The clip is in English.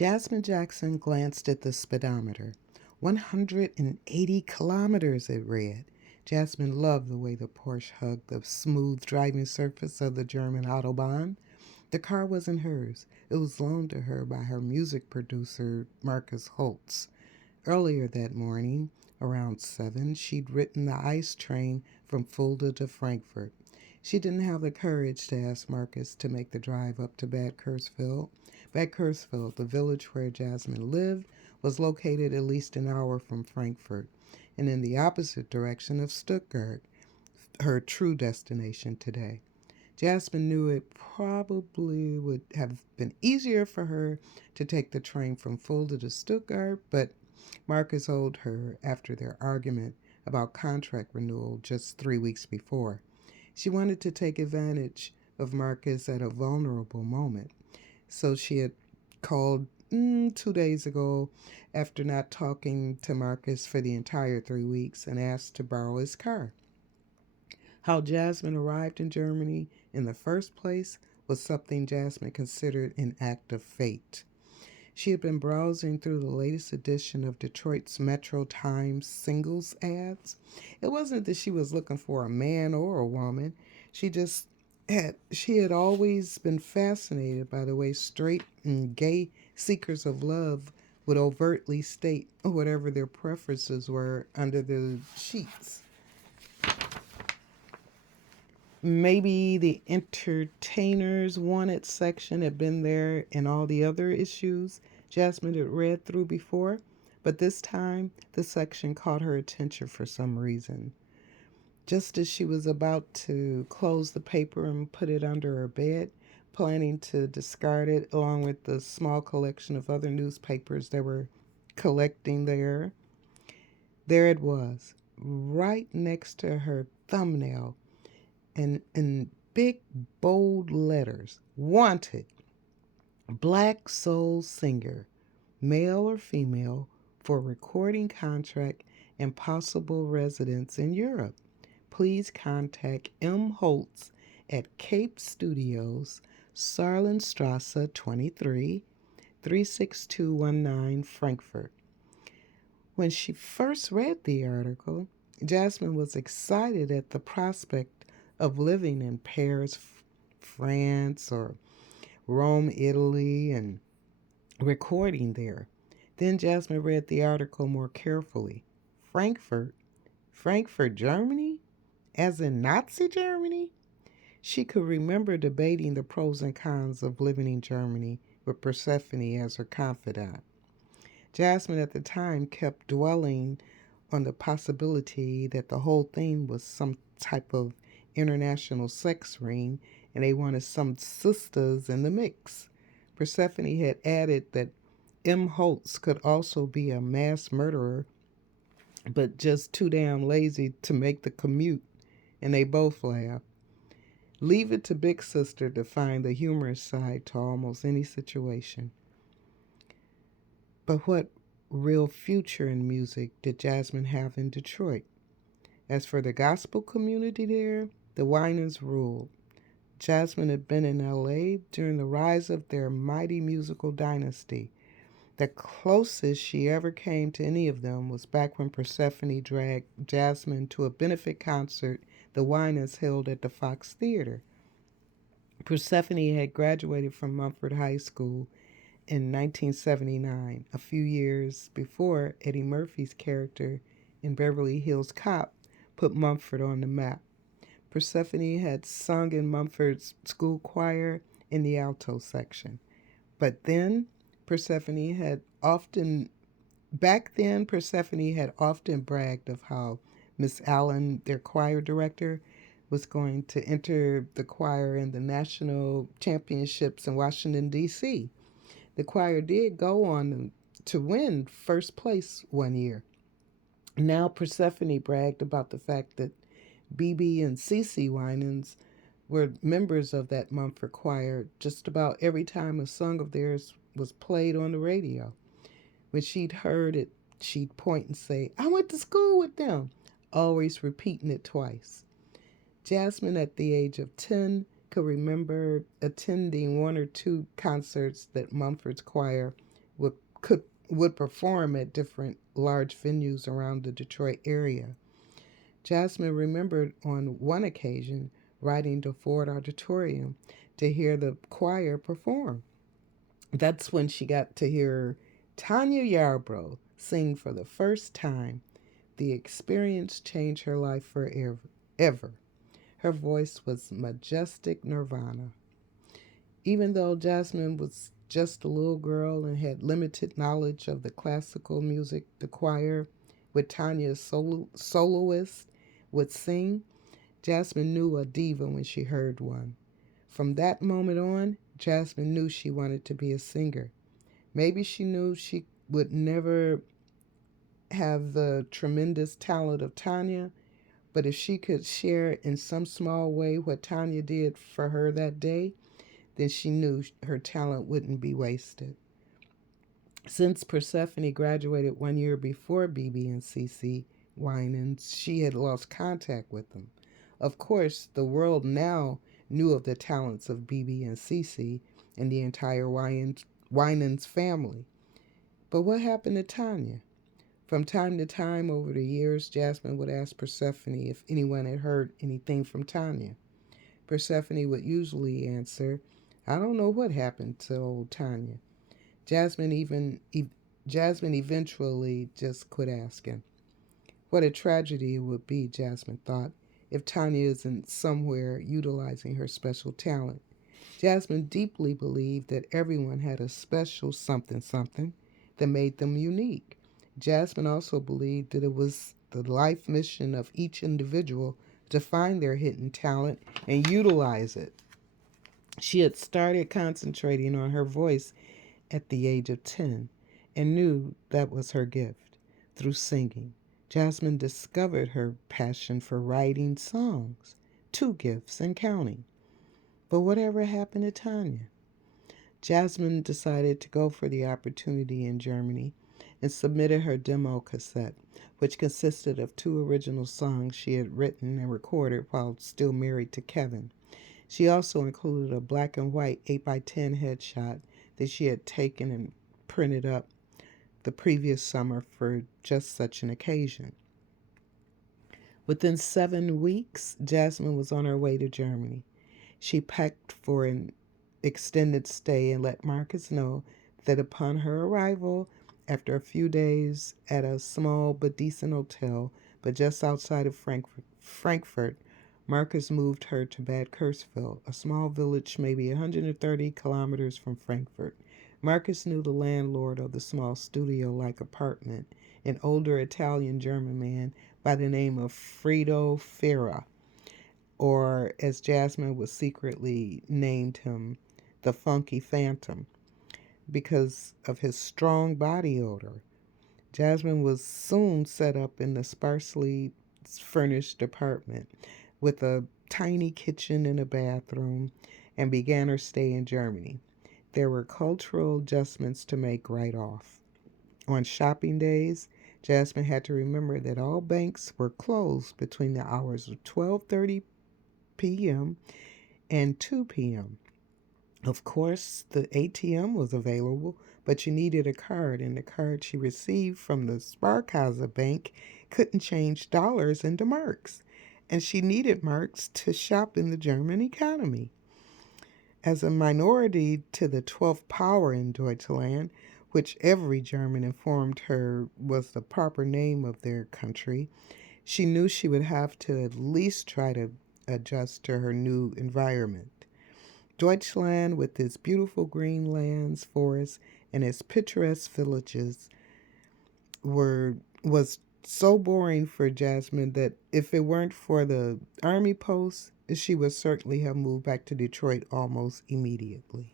Jasmine Jackson glanced at the speedometer. 180 kilometers, it read. Jasmine loved the way the Porsche hugged the smooth driving surface of the German Autobahn. The car wasn't hers. It was loaned to her by her music producer, Marcus Holtz. Earlier that morning, around 7, she'd ridden the ice train from Fulda to Frankfurt. She didn't have the courage to ask Marcus to make the drive up to Bad Kersfeld. Bad Kersfeld, the village where Jasmine lived, was located at least an hour from Frankfurt and in the opposite direction of Stuttgart, her true destination today. Jasmine knew it probably would have been easier for her to take the train from Fulda to Stuttgart, but Marcus owed her after their argument about contract renewal just 3 weeks before. She wanted to take advantage of Marcus at a vulnerable moment, so she had called 2 days ago after not talking to Marcus for the entire 3 weeks and asked to borrow his car. How Jasmine arrived in Germany in the first place was something Jasmine considered an act of fate. She had been browsing through the latest edition of Detroit's Metro Times singles ads. It wasn't that she was looking for a man or a woman. She had always been fascinated by the way straight and gay seekers of love would overtly state whatever their preferences were under the sheets. Maybe the entertainers wanted section had been there in all the other issues Jasmine had read through before, but this time the section caught her attention for some reason. Just as she was about to close the paper and put it under her bed, planning to discard it along with the small collection of other newspapers that were collecting there it was, right next to her thumbnail, and in big bold letters, wanted, black soul singer, male or female, for recording contract and possible residence in Europe. Please contact M. Holtz at Cape Studios, Saarlandstrasse 23, 36219, Frankfurt. When she first read the article, Jasmine was excited at the prospect of living in Paris, France, or Rome, Italy, and recording there. Then Jasmine read the article more carefully. Frankfurt? Frankfurt, Germany? As in Nazi Germany? She could remember debating the pros and cons of living in Germany with Persephone as her confidant. Jasmine at the time kept dwelling on the possibility that the whole thing was some type of international sex ring and they wanted some sisters in the mix. Persephone had added that M. Holtz could also be a mass murderer, but just too damn lazy to make the commute, and they both laughed. Leave it to Big Sister to find the humorous side to almost any situation. But what real future in music did Jasmine have in Detroit? As for the gospel community there, the Winans ruled. Jasmine had been in L.A. during the rise of their mighty musical dynasty. The closest she ever came to any of them was back when Persephone dragged Jasmine to a benefit concert the Winans held at the Fox Theater. Persephone had graduated from Mumford High School in 1979, a few years before Eddie Murphy's character in Beverly Hills Cop put Mumford on the map. Persephone had sung in Mumford's school choir in the alto section. Persephone had often bragged of how Miss Allen, their choir director, was going to enter the choir in the national championships in Washington, D.C. The choir did go on to win first place one year. Now Persephone bragged about the fact that BB and CC Winans were members of that Mumford choir just about every time a song of theirs was played on the radio. When she'd heard it, she'd point and say, "I went to school with them," always repeating it twice. Jasmine, at the age of 10, could remember attending one or two concerts that Mumford's choir would could would perform at different large venues around the Detroit area. Jasmine remembered on one occasion riding to Ford Auditorium to hear the choir perform. That's when she got to hear Tanya Yarbrough sing for the first time. The experience changed her life forever. Ever. Her voice was majestic nirvana. Even though Jasmine was just a little girl and had limited knowledge of the classical music the choir with Tanya's soloist would sing, Jasmine knew a diva when she heard one. From that moment on, Jasmine knew she wanted to be a singer. Maybe she knew she would never have the tremendous talent of Tanya, but if she could share in some small way what Tanya did for her that day, then she knew her talent wouldn't be wasted. Since Persephone graduated 1 year before BB and CC Winans, she had lost contact with them. Of course, the world now knew of the talents of BB and CC and the entire Winans family. But what happened to Tanya? From time to time over the years, Jasmine would ask Persephone if anyone had heard anything from Tanya. Persephone would usually answer, I don't know what happened to old Tanya. Jasmine even Jasmine eventually just quit asking. What a tragedy it would be, Jasmine thought, if Tanya isn't somewhere utilizing her special talent. Jasmine deeply believed that everyone had a special something something that made them unique. Jasmine also believed that it was the life mission of each individual to find their hidden talent and utilize it. She had started concentrating on her voice at the age of 10 and knew that was her gift. Through singing, Jasmine discovered her passion for writing songs, two gifts and counting. But whatever happened to Tanya? Jasmine decided to go for the opportunity in Germany and submitted her demo cassette, which consisted of two original songs she had written and recorded while still married to Kevin. She also included a black and white 8x10 headshot that she had taken and printed up the previous summer for just such an occasion. Within 7 weeks, Jasmine was on her way to Germany. She packed for an extended stay and let Marcus know that upon her arrival, after a few days at a small but decent hotel, but just outside of Frankfurt, Marcus moved her to Bad Kursville, a small village maybe 130 kilometers from Frankfurt. Marcus knew the landlord of the small studio-like apartment, an older Italian-German man by the name of Frido Ferra, or as Jasmine was secretly named him, the Funky Phantom, because of his strong body odor. Jasmine was soon set up in the sparsely furnished apartment with a tiny kitchen and a bathroom and began her stay in Germany. There were cultural adjustments to make right off. On shopping days, Jasmine had to remember that all banks were closed between the hours of 12:30 p.m. and 2 p.m. Of course, the ATM was available, but you needed a card, and the card she received from the Sparkasse Bank couldn't change dollars into marks, and she needed marks to shop in the German economy. As a minority to the 12th power in Deutschland, which every German informed her was the proper name of their country, she knew she would have to at least try to adjust to her new environment. Deutschland, with its beautiful green lands, forests, and its picturesque villages, was so boring for Jasmine that if it weren't for the army post, she would certainly have moved back to Detroit almost immediately.